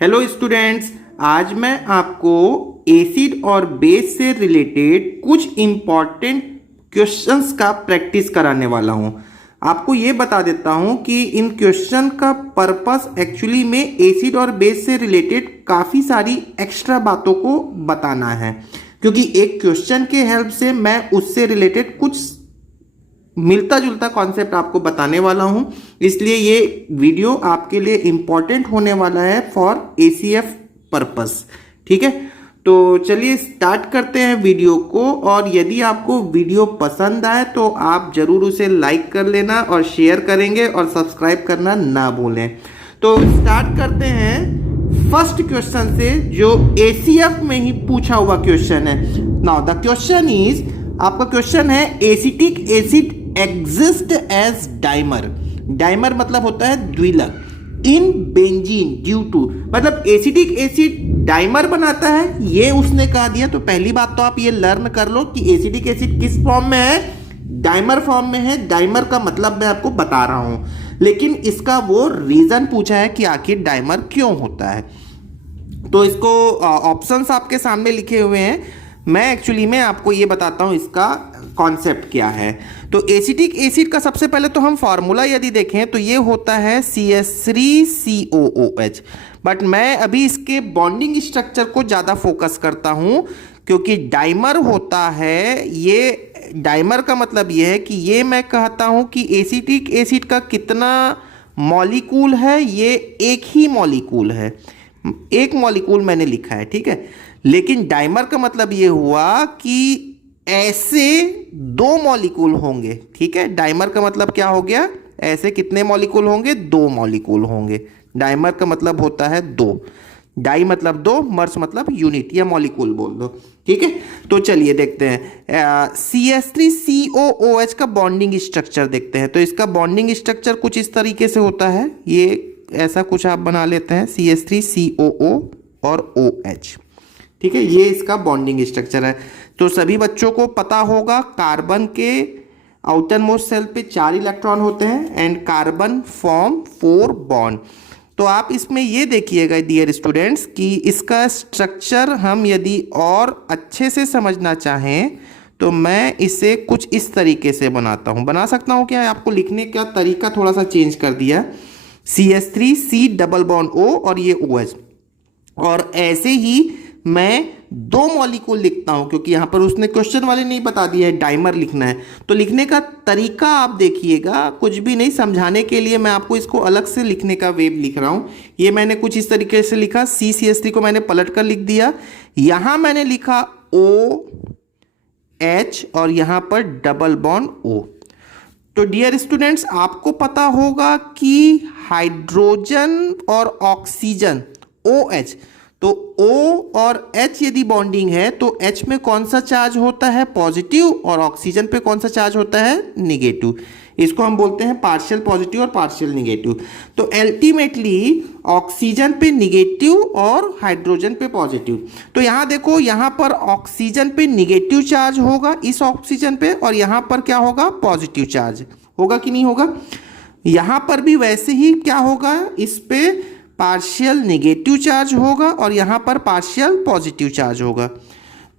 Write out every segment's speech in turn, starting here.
Hello students, आज मैं आपको एसिड और बेस से रिलेटेड कुछ इम्पॉर्टेंट क्वेश्चंस का प्रैक्टिस कराने वाला हूं। आपको ये बता देता हूं कि इन क्वेश्चन का पर्पस एक्चुअली में एसिड और बेस से रिलेटेड काफ़ी सारी एक्स्ट्रा बातों को बताना है, क्योंकि एक क्वेश्चन के हेल्प से मैं उससे रिलेटेड कुछ मिलता जुलता कॉन्सेप्ट आपको बताने वाला हूं। इसलिए ये वीडियो आपके लिए इंपॉर्टेंट होने वाला है फॉर एसीएफ पर्पस। ठीक है, तो चलिए स्टार्ट करते हैं वीडियो को। और यदि आपको वीडियो पसंद आए तो आप जरूर उसे लाइक कर लेना और शेयर करेंगे और सब्सक्राइब करना ना भूलें। तो स्टार्ट करते हैं फर्स्ट क्वेश्चन से, जो एसीएफ में ही पूछा हुआ क्वेश्चन है। नाउ द क्वेश्चन इज, आपका क्वेश्चन है acetic acid exist as dimer. Dimer मतलब होता है द्विलक इन बेंजीन ड्यू टू, मतलब एसिटिक एसिड डाइमर बनाता है, ये उसने कहा दिया। तो पहली बात तो आप ये लर्न कर लो कि एसिटिक एसिड किस फॉर्म में है, डाइमर फॉर्म में है। डाइमर का मतलब मैं आपको बता रहा हूं, लेकिन इसका वो रीजन पूछा है कि आखिर डाइमर क्यों होता है। तो इसको ऑप्शंस आपके सामने लिखे हुए हैं, मैं एक्चुअली में आपको ये बताता हूं इसका कॉन्सेप्ट क्या है। तो एसिटिक एसिड का सबसे पहले तो हम फार्मूला यदि देखें तो ये होता है CH3COOH, बट मैं अभी इसके बॉन्डिंग स्ट्रक्चर को ज़्यादा फोकस करता हूं, क्योंकि डाइमर होता है, ये डाइमर का मतलब ये है कि ये मैं कहता हूं कि एसिटिक एसिड का कितना मॉलिक्यूल है, ये एक ही मॉलिक्यूल है, एक मॉलिक्यूल मैंने लिखा है। ठीक है, लेकिन डाइमर का मतलब ये हुआ कि ऐसे दो मॉलिक्यूल होंगे। ठीक है, डाइमर का मतलब क्या हो गया, ऐसे कितने मॉलिक्यूल होंगे, दो मॉलिक्यूल होंगे। डाइमर का मतलब होता है दो, डाई मतलब दो, मर्स मतलब यूनिट या मॉलिक्यूल बोल दो। ठीक है, तो चलिए देखते हैं CH3COOH का बॉन्डिंग स्ट्रक्चर देखते हैं। तो इसका बॉन्डिंग स्ट्रक्चर कुछ इस तरीके से होता है, ये ऐसा कुछ आप बना लेते हैं CH3COO और OH। ठीक है, ये इसका बॉन्डिंग स्ट्रक्चर है। तो सभी बच्चों को पता होगा कार्बन के आउटर मोस्ट शेल पे 4 इलेक्ट्रॉन होते हैं एंड कार्बन फॉर्म 4 बॉन्ड। तो आप इसमें ये देखिएगा डियर स्टूडेंट्स कि इसका स्ट्रक्चर हम यदि और अच्छे से समझना चाहें तो मैं इसे कुछ इस तरीके से बना सकता हूँ। क्या आपको लिखने का तरीका थोड़ा सा चेंज कर दिया, CH3C डबल बॉन्ड O और ये OH, और ऐसे ही मैं दो मॉलिक्यूल लिखता हूं, क्योंकि यहां पर उसने क्वेश्चन वाले नहीं बता दिया है डाइमर लिखना है। तो लिखने का तरीका आप देखिएगा, कुछ भी नहीं, समझाने के लिए मैं आपको इसको अलग से लिखने का वेब लिख रहा हूं। ये मैंने कुछ इस तरीके से लिखा, CCH3 को मैंने पलट कर लिख दिया, यहां मैंने लिखा OH और यहां पर डबल बॉन्ड O। तो डियर स्टूडेंट्स, आपको पता होगा कि हाइड्रोजन और ऑक्सीजन OH, तो O और H यदि बॉन्डिंग है तो H में कौन सा चार्ज होता है, पॉजिटिव, और ऑक्सीजन पे कौन सा चार्ज होता है, निगेटिव। इसको हम बोलते हैं पार्शियल पॉजिटिव और पार्शियल निगेटिव। तो अल्टीमेटली ऑक्सीजन पे निगेटिव और हाइड्रोजन पे पॉजिटिव। तो यहाँ देखो, यहाँ पर ऑक्सीजन पे निगेटिव चार्ज होगा इस ऑक्सीजन पे, और यहाँ पर क्या होगा, पॉजिटिव चार्ज होगा कि नहीं होगा। यहाँ पर भी वैसे ही क्या होगा, इस पे पार्शियल नेगेटिव चार्ज होगा और यहाँ पर पार्शियल पॉजिटिव चार्ज होगा।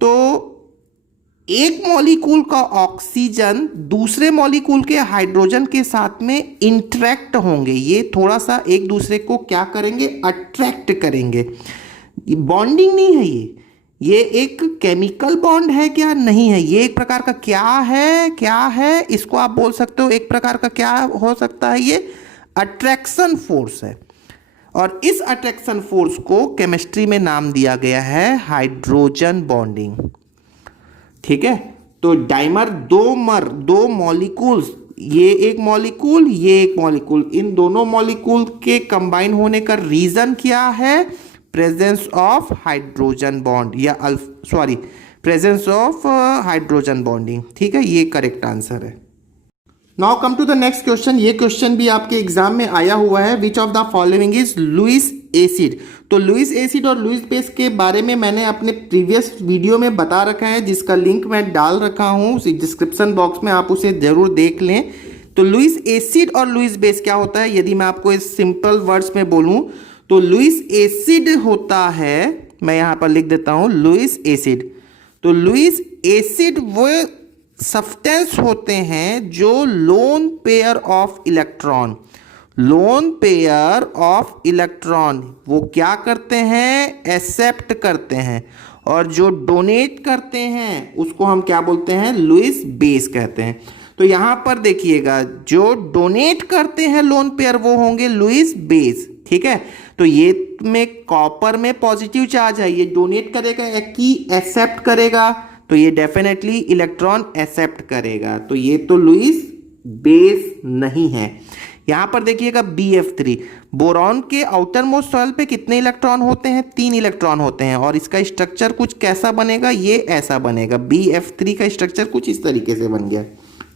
तो एक मॉलिक्यूल का ऑक्सीजन दूसरे मॉलिक्यूल के हाइड्रोजन के साथ में इंटरेक्ट होंगे, ये थोड़ा सा एक दूसरे को क्या करेंगे, अट्रैक्ट करेंगे। बॉन्डिंग नहीं है ये एक केमिकल बॉन्ड है क्या, नहीं है, ये एक प्रकार का क्या है, इसको आप बोल सकते हो एक प्रकार का क्या हो सकता है, ये अट्रैक्शन फोर्स है। और इस अट्रैक्शन फोर्स को केमिस्ट्री में नाम दिया गया है हाइड्रोजन बॉन्डिंग। ठीक है, तो डाइमर दो मॉलिक्यूल्स, ये एक मॉलिक्यूल, ये एक मॉलिक्यूल, इन दोनों मॉलिक्यूल के कंबाइन होने का रीजन क्या है, प्रेजेंस ऑफ हाइड्रोजन बॉन्ड, या प्रेजेंस ऑफ हाइड्रोजन बॉन्डिंग। ठीक है, ये करेक्ट आंसर है। Now come to the next question. ये क्वेश्चन भी आपके एग्जाम में आया हुआ है, which of the following is Lewis acid. तो लुईस एसिड और लुईस बेस के बारे में मैंने अपने प्रीवियस वीडियो में बता रखा है, जिसका लिंक मैं डाल रखा हूँ डिस्क्रिप्शन बॉक्स में, आप उसे जरूर देख लें। तो लुईस एसिड और लुईस बेस क्या होता है, यदि मैं आपको इस सिंपल वर्ड्स में बोलूँ तो लुईस एसिड होता है, मैं यहां पर लिख देता हूं लुईस एसिड। तो लुईस एसिड वो सब्सटेंस होते हैं जो loan pair of electron, loan pair of electron वो क्या करते हैं, एक्सेप्ट करते हैं, और जो डोनेट करते हैं उसको हम क्या बोलते हैं, लुईस बेस कहते हैं। तो यहां पर देखिएगा जो डोनेट करते हैं लोन पेयर वो होंगे लुईस बेस, ठीक है। तो ये में कॉपर में पॉजिटिव चार्ज है, ये डोनेट करेगा कि एक्सेप्ट करेगा, तो ये डेफिनेटली इलेक्ट्रॉन एक्सेप्ट करेगा, तो ये तो लुईस बेस नहीं है। यहां पर देखिएगा BF3, बोरॉन के आउटर मोस्ट शेल पे कितने इलेक्ट्रॉन होते हैं, 3 इलेक्ट्रॉन होते हैं, और इसका स्ट्रक्चर कुछ कैसा बनेगा, ये ऐसा बनेगा। BF3 का स्ट्रक्चर कुछ इस तरीके से बन गया,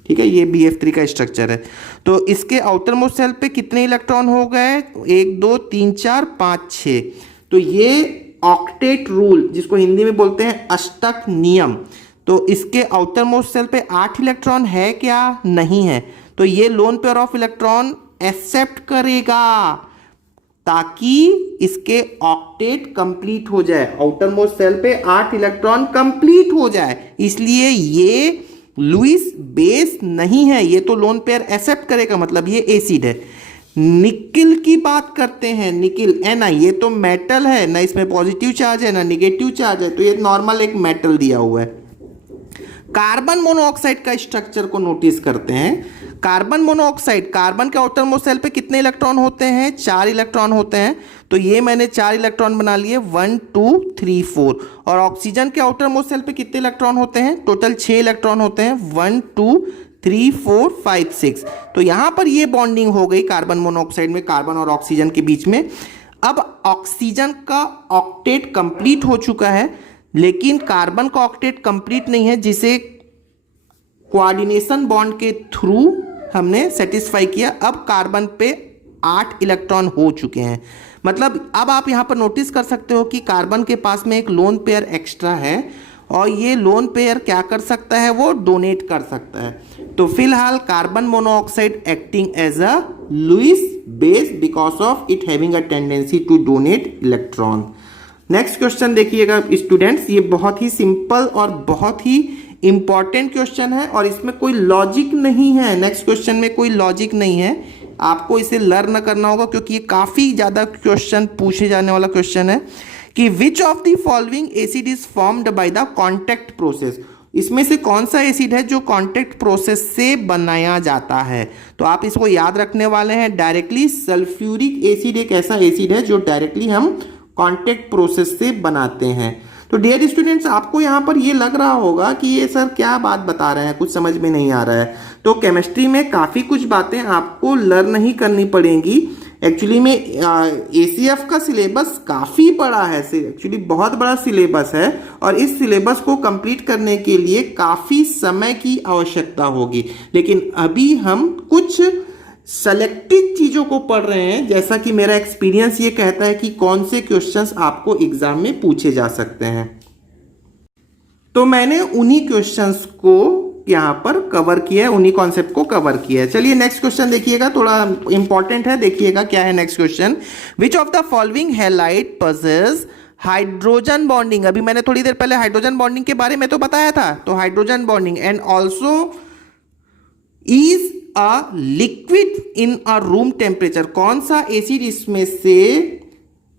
ठीक है, ये BF3 का स्ट्रक्चर है। तो इसके आउटर मोस्ट शेल पे कितने इलेक्ट्रॉन हो गए, 1 2 3 4 5 6। तो ये ऑक्टेट रूल जिसको हिंदी में बोलते हैं अष्टक नियम, तो इसके आउटर मोस्ट शेल पे 8 इलेक्ट्रॉन है क्या, नहीं है। तो ये lone pair of electron accept करेगा ताकि इसके ऑक्टेट कंप्लीट हो जाए, आउटर मोस्ट शेल पे 8 इलेक्ट्रॉन कंप्लीट हो जाए, इसलिए ये लुईस बेस नहीं है, ये तो लोन पेयर एक्सेप्ट करेगा, मतलब ये एसिड है। निकिल की बात करते हैं, निकिल Na, ये तो मेटल है ना, इसमें पॉजिटिव चार्ज है ना निगेटिव चार्ज है, तो ये नॉर्मल एक मेटल दिया हुआ है। कार्बन मोनोऑक्साइड का स्ट्रक्चर को नोटिस करते हैं। कार्बन मोनोऑक्साइड, कार्बन के आउटर मोस्ट शेल पे कितने इलेक्ट्रॉन होते हैं, 4 इलेक्ट्रॉन होते हैं, तो ये मैंने 4 इलेक्ट्रॉन बना लिए, 1 2 3 4। और ऑक्सीजन के आउटर मोस्ट शेल पे कितने इलेक्ट्रॉन होते हैं, टोटल 6 इलेक्ट्रॉन होते हैं, 1 2 3 4 5 6। तो यहां पर ये बॉन्डिंग हो गई कार्बन मोनोऑक्साइड में, कार्बन और ऑक्सीजन के बीच में। अब ऑक्सीजन का ऑक्टेट कंप्लीट हो चुका है, लेकिन कार्बन का ऑक्टेट कंप्लीट नहीं है, जिसे कोऑर्डिनेशन बॉन्ड के थ्रू हमने सेटिस्फाई किया। अब कार्बन पे 8 इलेक्ट्रॉन हो चुके हैं, मतलब अब आप यहां पर नोटिस कर सकते हो कि कार्बन के पास में एक लोन पेयर एक्स्ट्रा है, और ये लोन पेयर क्या कर सकता है, वो डोनेट कर सकता है। तो फिलहाल carbon monoxide acting as a Lewis base because of it having a tendency to donate electron. Next question देखिएगा स्टूडेंट्स, ये बहुत ही सिंपल और बहुत ही इंपॉर्टेंट क्वेश्चन है, और इसमें कोई लॉजिक नहीं है। नेक्स्ट क्वेश्चन में कोई लॉजिक नहीं है, आपको इसे लर्न करना होगा, क्योंकि ये काफी ज्यादा क्वेश्चन पूछे जाने वाला क्वेश्चन है कि विच of the following acid is formed by the contact process. इसमें से कौन सा एसिड है जो कॉन्टैक्ट प्रोसेस से बनाया जाता है, तो आप इसको याद रखने वाले हैं डायरेक्टली। सल्फ्यूरिक एसिड एक ऐसा एसिड है जो डायरेक्टली हम कॉन्टैक्ट प्रोसेस से बनाते हैं। तो डियर स्टूडेंट्स, आपको यहाँ पर ये लग रहा होगा कि ये सर क्या बात बता रहे हैं, कुछ समझ में नहीं आ रहा है। तो केमिस्ट्री में काफ़ी कुछ बातें आपको लर्न ही करनी पड़ेंगी। एक्चुअली में ACF का सिलेबस काफ़ी बड़ा है, एक्चुअली बहुत बड़ा सिलेबस है, और इस सिलेबस को कंप्लीट करने के लिए काफ़ी समय की आवश्यकता होगी। लेकिन अभी हम कुछ सेलेक्टिव चीज़ों को पढ़ रहे हैं, जैसा कि मेरा एक्सपीरियंस ये कहता है कि कौन से क्वेश्चंस आपको एग्जाम में पूछे जा सकते हैं। तो मैंने उन्हीं क्वेश्चंस को यहाँ पर कवर किया है, उन्हीं कॉन्सेप्ट को कवर किया है। चलिए नेक्स्ट क्वेश्चन देखिएगा, थोड़ा इंपॉर्टेंट है, देखिएगा क्या है next question. Which of the following halide possesses hydrogen bonding. अभी मैंने थोड़ी देर पहले हाइड्रोजन बॉन्डिंग के बारे में तो बताया था, तो hydrogen bonding and also is a liquid in a room temperature. कौन सा एसिड इसमें से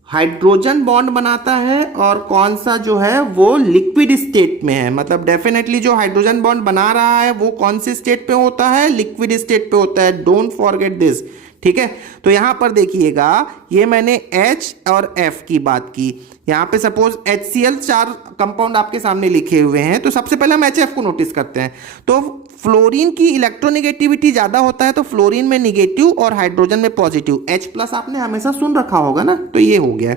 हाइड्रोजन बॉन्ड बनाता है और कौन सा जो है वो लिक्विड स्टेट में है। मतलब डेफिनेटली जो हाइड्रोजन बॉन्ड बना रहा है वो कौन से स्टेट पे होता है, लिक्विड स्टेट पे होता है, डोंट फॉरगेट दिस, ठीक है। तो यहां पर देखिएगा, ये मैंने H और F की बात की, यहां पे सपोज HCl 4 कंपाउंड आपके सामने लिखे हुए हैं, तो सबसे पहले हम HF को नोटिस करते हैं। तो फ्लोरीन की इलेक्ट्रोनेगेटिविटी ज्यादा होता है, तो फ्लोरीन में निगेटिव और हाइड्रोजन में पॉजिटिव। H+ आपने हमेशा सुन रखा होगा ना, तो ये हो गया।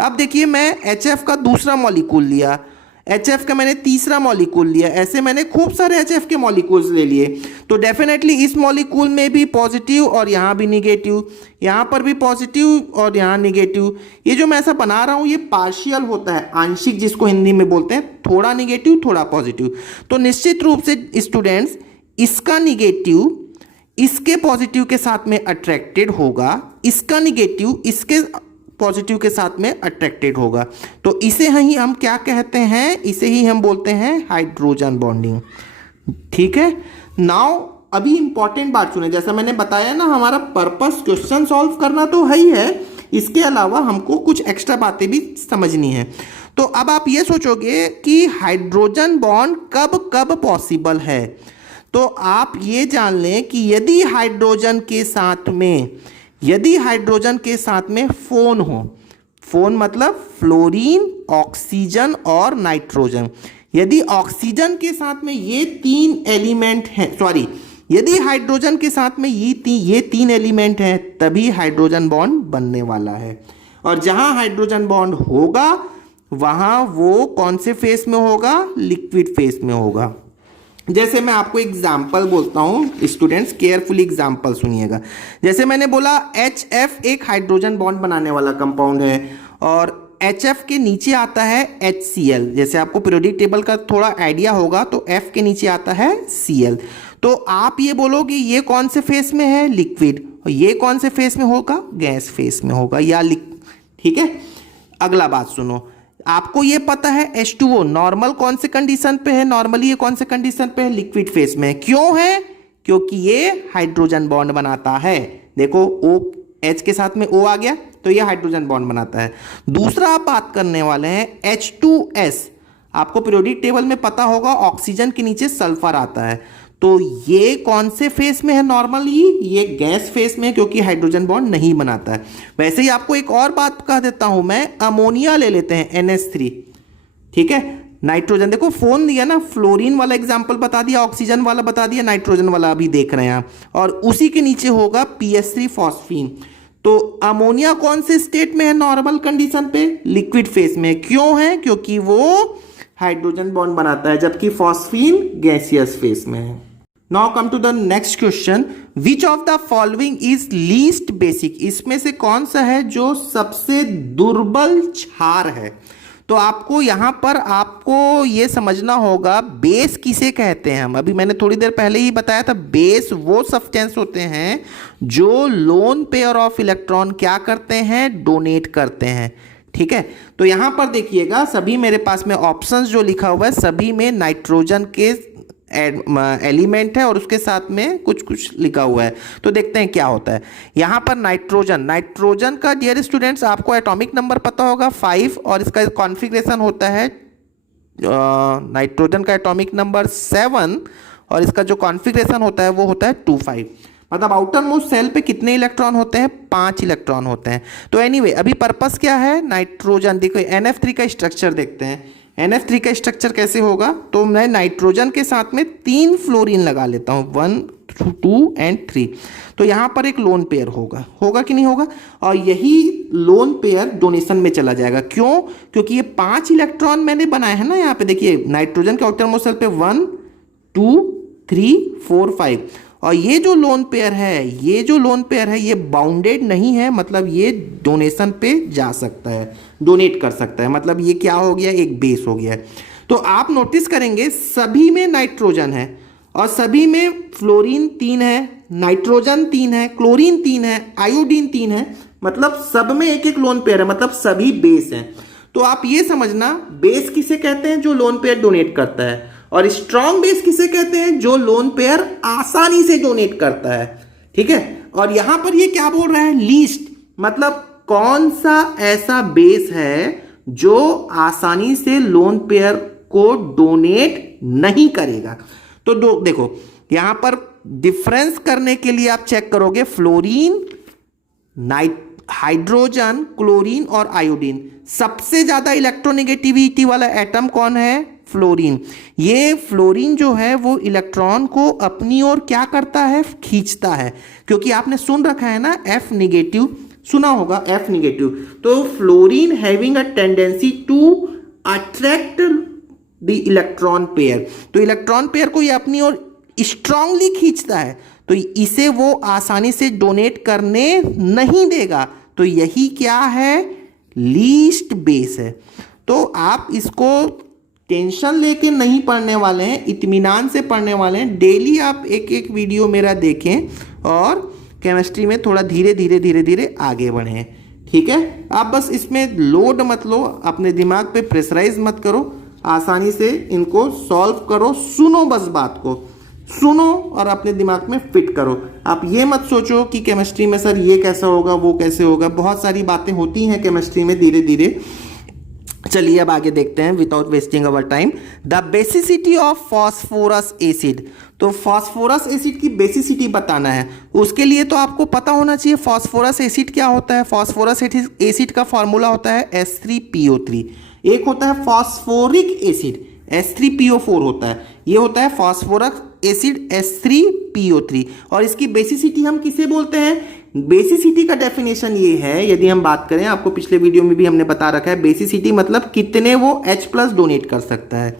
अब देखिए, मैं HF का दूसरा मॉलिक्यूल लिया, HF का मैंने तीसरा मॉलिक्यूल लिया, ऐसे मैंने खूब सारे HF के मॉलिक्यूल्स ले लिए। तो डेफिनेटली इस मॉलिक्यूल में भी पॉजिटिव और यहाँ भी निगेटिव, यहाँ पर भी पॉजिटिव और यहाँ निगेटिव। ये जो मैं ऐसा बना रहा हूँ ये पार्शियल होता है, आंशिक जिसको हिंदी में बोलते हैं, थोड़ा निगेटिव थोड़ा पॉजिटिव। तो निश्चित रूप से स्टूडेंट्स, इसका निगेटिव इसके पॉजिटिव के साथ में अट्रैक्टेड होगा, इसका निगेटिव इसके पॉजिटिव के साथ में अट्रैक्टेड होगा। तो इसे ही हम क्या कहते हैं, इसे ही हम बोलते हैं हाइड्रोजन बॉन्डिंग। ठीक है, नाउ अभी इंपॉर्टेंट बात सुने, जैसा मैंने बताया ना, हमारा पर्पस क्वेश्चन सॉल्व करना तो है ही है, इसके अलावा हमको कुछ एक्स्ट्रा बातें भी समझनी है। तो अब आप ये सोचोगे कि हाइड्रोजन बॉन्ड कब कब पॉसिबल है, तो आप ये जान लें कि यदि हाइड्रोजन के साथ में फोन हो, फोन मतलब फ्लोरीन, ऑक्सीजन और नाइट्रोजन, यदि ऑक्सीजन के साथ में ये तीन एलिमेंट हैं, सॉरी, यदि हाइड्रोजन के साथ में ये तीन एलिमेंट हैं, तभी हाइड्रोजन बॉन्ड बनने वाला है। और जहां हाइड्रोजन बॉन्ड होगा वहां वो कौन से फेस में होगा, लिक्विड फेस में होगा। जैसे मैं आपको एग्जाम्पल बोलता हूं, स्टूडेंट्स केयरफुली एग्जाम्पल सुनिएगा। जैसे मैंने बोला HF एक हाइड्रोजन बॉन्ड बनाने वाला कंपाउंड है, और HF के नीचे आता है HCl। जैसे आपको पीरियोडिक टेबल का थोड़ा आइडिया होगा, तो F के नीचे आता है Cl। तो आप ये बोलोगे ये कौन से फेस में है, लिक्विड, और ये कौन से फेस में होगा, गैस फेस में होगा, या ठीक है। अगला बात सुनो, आपको ये पता है H2O नॉर्मल कौन से कंडीशन पे है, नॉर्मली ये कौन से कंडीशन पे है, लिक्विड फेस में। क्यों है, क्योंकि ये हाइड्रोजन बॉन्ड बनाता है। देखो H के साथ में O आ गया, तो ये हाइड्रोजन बॉन्ड बनाता है। दूसरा आप बात करने वाले हैं H2S। आपको पीरियोडिक टेबल में पता होगा ऑक्सीजन के नीचे सल्फर आता है, तो ये कौन से फेस में है, नॉर्मली ये गैस फेस में है, क्योंकि हाइड्रोजन बॉन्ड नहीं बनाता है। वैसे ही आपको एक और बात कह देता हूं मैं, अमोनिया ले लेते हैं NH3, ठीक है। नाइट्रोजन, देखो फोन दिया ना, फ्लोरीन वाला एग्जांपल बता दिया, ऑक्सीजन वाला बता दिया, नाइट्रोजन वाला अभी देख रहे हैं आप, और उसी के नीचे होगा PS3 फॉस्फीन। तो अमोनिया कौन से स्टेट में है, नॉर्मल कंडीशन पे, लिक्विड फेस में। क्यों है, क्योंकि वो हाइड्रोजन बॉन्ड बनाता है, जबकि फॉस्फीन गैसियस फेस में है। Now come to the next question, which of the following is least basic. इसमें से कौन सा है जो सबसे दुर्बल क्षार है। तो आपको यहां पर आपको ये समझना होगा बेस किसे कहते हैं हम। अभी मैंने थोड़ी देर पहले ही बताया था, बेस वो सब्सटेंस होते हैं जो लोन पेयर ऑफ इलेक्ट्रॉन क्या करते हैं, डोनेट करते हैं। ठीक है, तो यहां पर देखिएगा, सभी मेरे पास में ऑप्शंस जो लिखा हुआ है, सभी में नाइट्रोजन के एलिमेंट है और उसके साथ में कुछ कुछ लिखा हुआ है। तो देखते हैं क्या होता है। यहां पर नाइट्रोजन का डियर स्टूडेंट्स आपको एटॉमिक नंबर पता होगा 5, और इसका कॉन्फ़िगरेशन होता है नाइट्रोजन का एटॉमिक नंबर 7, और इसका जो कॉन्फ़िगरेशन होता है वो होता है 2,5। मतलब आउटर मोस्ट सेल पे कितने इलेक्ट्रॉन होते हैं, 5 इलेक्ट्रॉन होते हैं। तो एनीवे अभी पर्पस क्या है, नाइट्रोजन, देखो NF3 का स्ट्रक्चर देखते हैं। NF3 का स्ट्रक्चर कैसे होगा, तो मैं नाइट्रोजन के साथ में 3 फ्लोरीन लगा लेता हूं, 1, 2 एंड 3। तो यहां पर एक लोन पेयर होगा कि नहीं होगा, और यही लोन पेयर डोनेशन में चला जाएगा। क्यों, क्योंकि ये 5 इलेक्ट्रॉन मैंने बनाए हैं ना, यहाँ पे देखिए नाइट्रोजन के आउटर मोस्ट सेल पे 1, 2, 3, 4, 5, और ये जो लोन पेयर है ये बाउंडेड नहीं है, मतलब ये डोनेशन पे जा सकता है, डोनेट कर सकता है, मतलब ये क्या हो गया, एक बेस हो गया है। तो आप नोटिस करेंगे सभी में नाइट्रोजन है, और सभी में फ्लोरीन 3 है, नाइट्रोजन 3 है, क्लोरीन 3 है, आयोडीन 3 है, मतलब सब में एक एक लोन पेयर है, मतलब सभी बेस हैं। तो आप ये समझना, बेस किसे कहते हैं, जो लोन पेयर डोनेट करता है, और स्ट्रॉन्ग बेस किसे कहते हैं, जो लोन पेयर आसानी से डोनेट करता है। ठीक है, और यहां पर ये क्या बोल रहा है, लीस्ट, मतलब कौन सा ऐसा बेस है जो आसानी से लोन पेयर को डोनेट नहीं करेगा। तो देखो यहां पर डिफरेंस करने के लिए आप चेक करोगे, फ्लोरीन, हाइड्रोजन, क्लोरीन और आयोडीन। सबसे ज्यादा इलेक्ट्रोनेगेटिविटी वाला एटम कौन है, फ्लोरीन। ये फ्लोरीन जो है वो इलेक्ट्रॉन को अपनी ओर क्या करता है, खींचता है, क्योंकि आपने सुन रखा है ना F नेगेटिव, सुना होगा F नेगेटिव। तो fluorine having a tendency to attract the electron pair, तो इलेक्ट्रॉन पेयर को ये अपनी ओर स्ट्रांगली खींचता है, तो इसे वो आसानी से डोनेट करने नहीं देगा। तो यही क्या है, लीस्ट बेस है। तो आप इसको टेंशन लेके नहीं पढ़ने वाले हैं, इत्मीनान से पढ़ने वाले हैं। डेली आप एक एक वीडियो मेरा देखें और केमिस्ट्री में थोड़ा धीरे धीरे आगे बढ़ें। ठीक है, आप बस इसमें लोड मत लो, अपने दिमाग पे प्रेशराइज मत करो, आसानी से इनको सॉल्व करो, सुनो बस बात को, सुनो और अपने दिमाग में फिट करो। आप ये मत सोचो कि केमिस्ट्री में सर ये कैसा होगा वो कैसे होगा, बहुत सारी बातें होती हैं केमिस्ट्री में धीरे धीरे। चलिए अब आगे देखते हैं without wasting our time. The basicity of phosphorus acid, तो फास्फोरस एसिड की बेसिसिटी बताना है, उसके लिए तो आपको पता होना चाहिए फास्फोरस एसिड क्या होता है। फास्फोरस एसिड का फॉर्मूला होता है H3PO3। एक होता है फास्फोरिक एसिड H3PO4 होता है, ये होता है फास्फोरस एसिड H3PO3। और इसकी बेसिसिटी हम किसे बोलते हैं? बेसिसिटी का डेफिनेशन ये है, यदि हम बात करें, आपको पिछले वीडियो में भी हमने बता रखा है, बेसिसिटी मतलब कितने वो H+ डोनेट कर सकता है।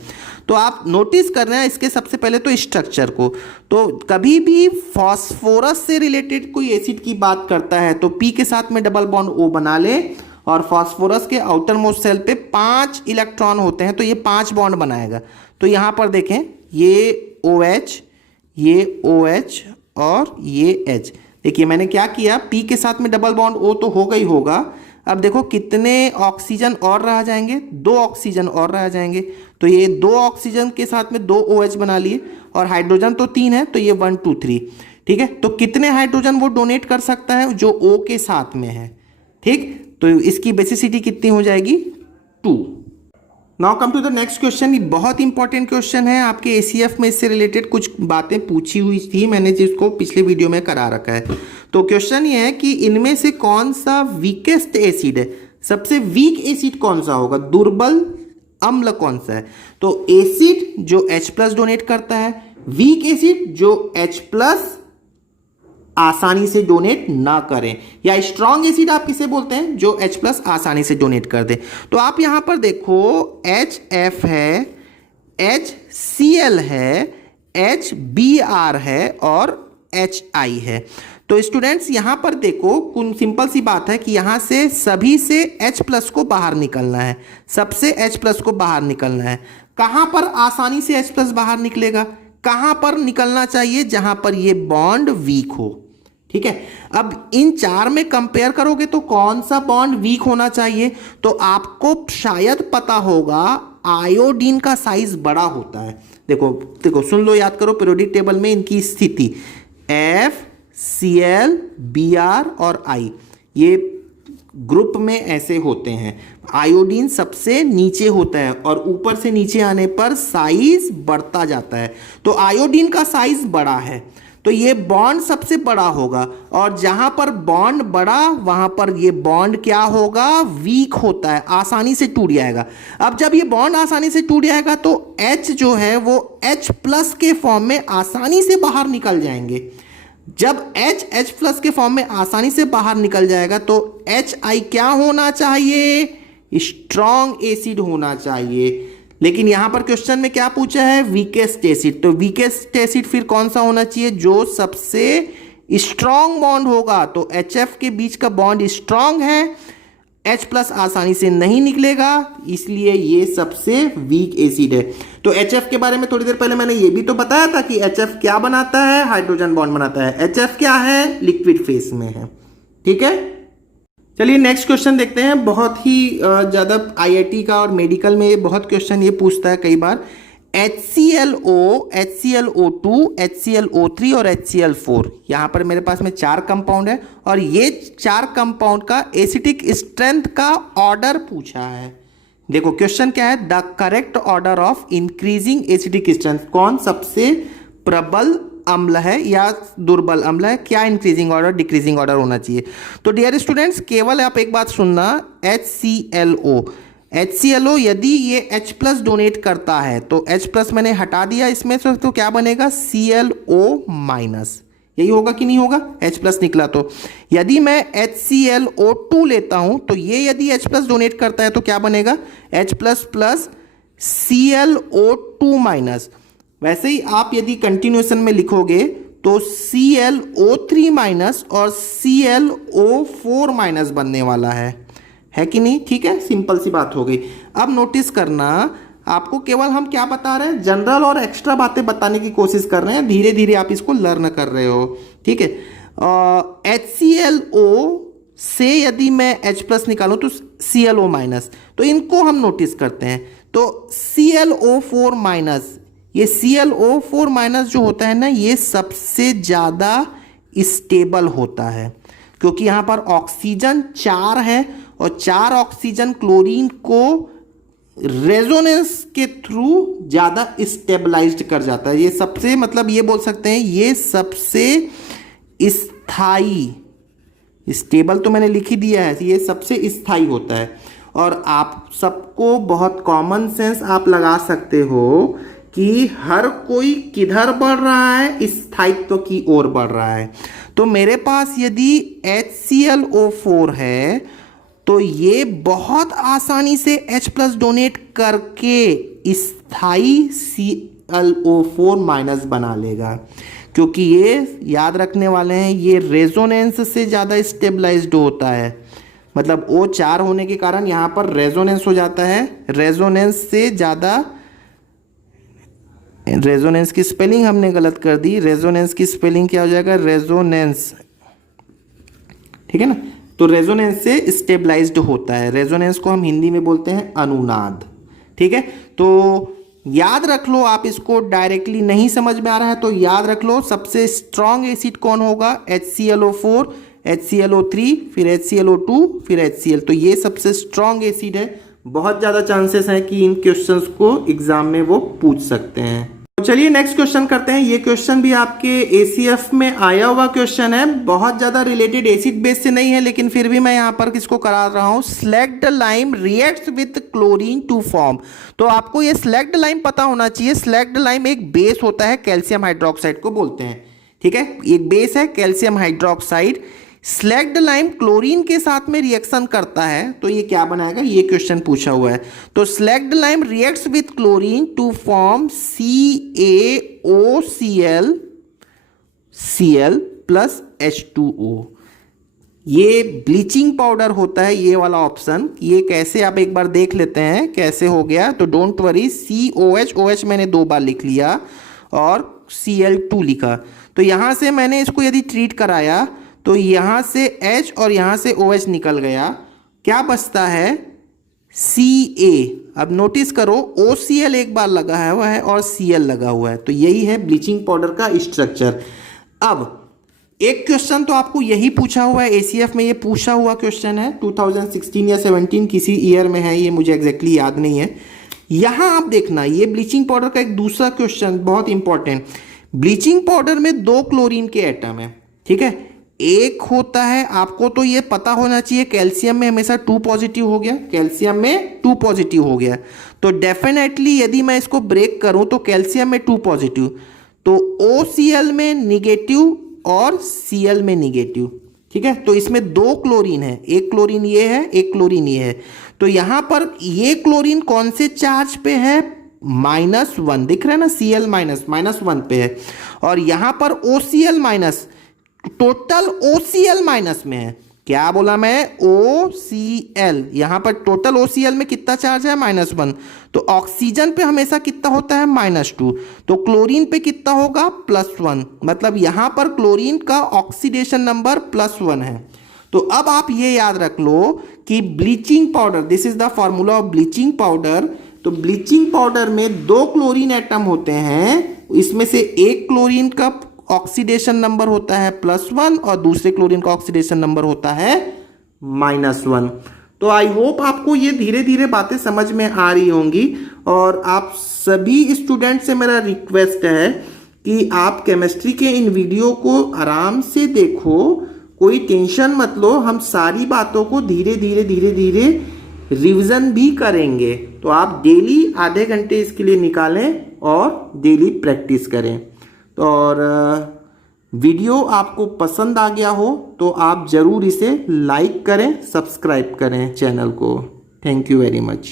तो आप नोटिस कर रहे हैं इसके सबसे पहले तो स्ट्रक्चर को, तो कभी भी फास्फोरस से रिलेटेड कोई एसिड की बात करता है तो P के साथ में डबल बॉन्ड O बना ले, और फास्फोरस के आउटर मोस्ट सेल पे 5 इलेक्ट्रॉन होते हैं तो ये 5 बॉन्ड बनाएगा। तो यहाँ पर देखें, ये OH, ये OH और ये H। देखिए मैंने क्या किया, P के साथ में डबल बॉन्ड O तो होगा ही होगा। अब देखो कितने ऑक्सीजन और रह जाएंगे, 2 ऑक्सीजन और रह जाएंगे। तो ये 2 ऑक्सीजन के साथ में 2 OH बना लिए, और हाइड्रोजन तो 3 है तो ये 1 2 3। ठीक है, तो कितने हाइड्रोजन वो डोनेट कर सकता है जो O के साथ में है। ठीक, तो इसकी बेसिसिटी कितनी हो जाएगी? 2। Now come to the next question. ये बहुत इंपॉर्टेंट क्वेश्चन है, आपके ACF में इससे रिलेटेड कुछ बातें पूछी हुई थी मैंने, जिसको पिछले वीडियो में करा रखा है। तो क्वेश्चन ये है कि इनमें से कौन सा वीकेस्ट एसिड है, सबसे वीक एसिड कौन सा होगा, दुर्बल अम्ल कौन सा है। तो एसिड जो H+ डोनेट करता है, वीक एसिड जो H+ आसानी से डोनेट ना करें, या स्ट्रॉन्ग एसिड आप किसे बोलते हैं, जो H+ आसानी से डोनेट कर दे। तो आप यहां पर देखो HF है, HCl है, HBr है और HI है। तो स्टूडेंट्स यहां पर देखो, सिंपल सी बात है कि यहां से सभी से H+ को बाहर निकलना है, सबसे H+ को बाहर निकलना है। कहां पर आसानी से H+ बाहर निकलेगा, कहां पर निकलना चाहिए, जहां पर ये बॉन्ड वीक हो। ठीक है, अब इन 4 में कंपेयर करोगे तो कौन सा बॉन्ड वीक होना चाहिए, तो आपको शायद पता होगा आयोडीन का साइज बड़ा होता है। देखो देखो सुन लो, याद करो पीरियोडिक टेबल में इनकी स्थिति FCl Br और I, ये ग्रुप में ऐसे होते हैं। आयोडीन सबसे नीचे होता है और ऊपर से नीचे आने पर साइज बढ़ता जाता है। तो आयोडीन का साइज बड़ा है तो ये बॉन्ड सबसे बड़ा होगा, और जहां पर बॉन्ड बड़ा वहां पर ये बॉन्ड क्या होगा, वीक होता है, आसानी से टूट जाएगा। अब जब ये बॉन्ड आसानी से टूट जाएगा तो H जो है वो H+ के फॉर्म में आसानी से बाहर निकल जाएंगे। जब H+ के फॉर्म में आसानी से बाहर निकल जाएगा तो HI क्या होना चाहिए, स्ट्रॉन्ग एसिड होना चाहिए। लेकिन यहां पर क्वेश्चन में क्या पूछा है, वीकेस्ट एसिड। तो वीकेस्ट एसिड फिर कौन सा होना चाहिए, जो सबसे स्ट्रॉन्ग बॉन्ड होगा। तो HF के बीच का बॉन्ड स्ट्रॉन्ग है, H+ आसानी से नहीं निकलेगा, इसलिए ये सबसे वीक एसिड है। तो HF के बारे में थोड़ी देर पहले मैंने ये भी तो बताया था कि HF क्या बनाता है, हाइड्रोजन बॉन्ड बनाता है। HF क्या है, लिक्विड फेस में है। ठीक है, चलिए नेक्स्ट क्वेश्चन देखते हैं। बहुत ही ज़्यादा IIT का और मेडिकल में ये बहुत क्वेश्चन ये पूछता है कई बार। HClO, HClO2, HClO3 और HCl4, यहाँ पर मेरे पास में 4 कंपाउंड है और ये 4 कंपाउंड का एसिडिक स्ट्रेंथ का ऑर्डर पूछा है। देखो क्वेश्चन क्या है, the correct order of increasing acidic strength, कौन सबसे प्रबल अम्ल है या दुर्बल अम्ल है, क्या इंक्रीजिंग ऑर्डर डिक्रीजिंग ऑर्डर होना चाहिए। तो डियर स्टूडेंट्स केवल आप एक बात सुनना, HClO यदि ये H+ डोनेट करता है तो H+ मैंने हटा दिया इसमें से, तो क्या बनेगा, ClO-, यही होगा कि नहीं होगा, H+ निकला। तो यदि मैं HClO2 लेता हूं तो ये यदि H+ डोनेट करता है तो क्या बनेगा, H++ ClO2-। वैसे ही आप यदि कंटिन्यूएशन में लिखोगे तो ClO3- और ClO4- बनने वाला है कि नहीं। ठीक है, सिंपल सी बात हो गई। अब नोटिस करना, आपको केवल हम क्या बता रहे हैं, जनरल और एक्स्ट्रा बातें बताने की कोशिश कर रहे हैं, धीरे धीरे आप इसको लर्न कर रहे हो। ठीक है, HClO से यदि मैं H+ निकालूं तो ClO माइनस, तो इनको हम नोटिस करते हैं। तो ClO4 माइनस, ये ClO4 माइनस जो होता है ना, ये सबसे ज़्यादा स्टेबल होता है, क्योंकि यहाँ पर ऑक्सीजन 4 है और 4 ऑक्सीजन क्लोरीन को रेजोनेंस के थ्रू ज़्यादा स्टेबलाइज्ड कर जाता है। ये सबसे, मतलब ये बोल सकते हैं ये सबसे स्थायी, स्टेबल तो मैंने लिख ही दिया है, ये सबसे स्थायी होता है। और आप सबको बहुत कॉमन सेंस आप लगा सकते हो कि हर कोई किधर बढ़ रहा है, स्थायित्व की ओर बढ़ रहा है। तो मेरे पास यदि HClO4 है तो ये बहुत आसानी से H+ डोनेट करके स्थायी ClO4 माइनस बना लेगा, क्योंकि ये याद रखने वाले हैं ये रेजोनेंस से ज़्यादा स्टेबलाइज्ड होता है। मतलब O4 होने के कारण यहाँ पर रेजोनेंस हो जाता है, रेजोनेंस से ज़्यादा, रेजोनेंस की स्पेलिंग हमने गलत कर दी, रेजोनेंस की स्पेलिंग क्या हो जाएगा, रेजोनेंस, ठीक है ना। तो रेजोनेंस से स्टेबलाइज्ड होता है, रेजोनेंस को हम हिंदी में बोलते हैं अनुनाद, ठीक है। तो याद रख लो, आप इसको डायरेक्टली नहीं समझ में आ रहा है तो याद रख लो, सबसे स्ट्रॉन्ग एसिड कौन होगा, HClO4, HClO3, फिर HClO2, फिर HCl। तो ये सबसे स्ट्रॉन्ग एसिड है, बहुत ज़्यादा चांसेस हैं कि इन क्वेश्चंस को एग्जाम में वो पूछ सकते हैं। तो चलिए नेक्स्ट क्वेश्चन करते हैं। ये क्वेश्चन भी आपके ACF में आया हुआ क्वेश्चन है, बहुत ज़्यादा रिलेटेड एसिड बेस से नहीं है, लेकिन फिर भी मैं यहाँ पर किसको करा रहा हूँ, slaked lime reacts with chlorine to form. तो आपको ये स्लैग्ड लाइम पता होना चाहिए। स्लैग्ड लाइम एक बेस होता है, कैल्शियम हाइड्रोक्साइड को बोलते हैं, ठीक है, एक बेस है calcium hydroxide. Slagged lime chlorine के साथ में रिएक्शन करता है तो ये क्या बनाएगा, ये क्वेश्चन पूछा हुआ है। तो slaked lime reacts with chlorine to form CaOCl plus H2O। ये ब्लीचिंग पाउडर होता है, ये वाला ऑप्शन। ये कैसे आप एक बार देख लेते हैं कैसे हो गया। तो डोंट वरी, COH मैंने 2 बार लिख लिया और Cl2 लिखा। तो यहाँ से मैंने इसको यदि ट्रीट कराया तो यहाँ से H और यहाँ से OH निकल गया, क्या बचता है Ca। अब नोटिस करो OCl एक बार लगा हुआ है और Cl लगा हुआ है, तो यही है ब्लीचिंग पाउडर का स्ट्रक्चर। अब एक क्वेश्चन तो आपको यही पूछा हुआ है, ACF में ये पूछा हुआ क्वेश्चन है, 2016 या 17 किसी ईयर में है, ये मुझे एग्जैक्टली याद नहीं है। यहाँ आप देखना, ये ब्लीचिंग पाउडर का एक दूसरा क्वेश्चन बहुत इंपॉर्टेंट। ब्लीचिंग पाउडर में 2 क्लोरीन के एटम है, ठीक है। एक होता है, आपको तो ये पता होना चाहिए, कैल्शियम में हमेशा 2 पॉजिटिव हो गया, कैल्शियम में 2 पॉजिटिव हो गया। तो डेफिनेटली यदि मैं इसको ब्रेक करूं तो कैल्शियम में 2 पॉजिटिव, तो OCl में निगेटिव और Cl में निगेटिव, ठीक है। तो इसमें 2 क्लोरीन है, एक क्लोरीन ये है, एक क्लोरीन ये है। तो यहां पर ये क्लोरीन कौन से चार्ज पे है, -1 दिख रहा है ना, Cl -1 पे है। और यहां पर OCl minus, total OCl minus में है। क्या बोला मैं, OCl, यहां पर टोटल OCl में कितना चार्ज है, -1। तो ऑक्सीजन पे हमेशा कितना होता है, -2। तो क्लोरीन पे कितना होगा, +1। मतलब यहां पर क्लोरीन का ऑक्सीडेशन नंबर +1 है। तो अब आप ये याद रख लो कि bleaching powder, this is the formula of bleaching powder. तो ब्लीचिंग पाउडर में 2 क्लोरीन एटम होते हैं, इसमें से एक क्लोरीन का ऑक्सीडेशन नंबर होता है +1 और दूसरे क्लोरीन का ऑक्सीडेशन नंबर होता है -1। तो आई होप आपको ये धीरे धीरे बातें समझ में आ रही होंगी। और आप सभी स्टूडेंट से मेरा रिक्वेस्ट है कि आप केमिस्ट्री के इन वीडियो को आराम से देखो, कोई टेंशन मत लो, हम सारी बातों को धीरे धीरे रिवीजन भी करेंगे। तो आप डेली आधे घंटे इसके लिए निकालें और डेली प्रैक्टिस करें। और वीडियो आपको पसंद आ गया हो तो आप ज़रूर इसे लाइक करें, सब्सक्राइब करें चैनल को। Thank you very much.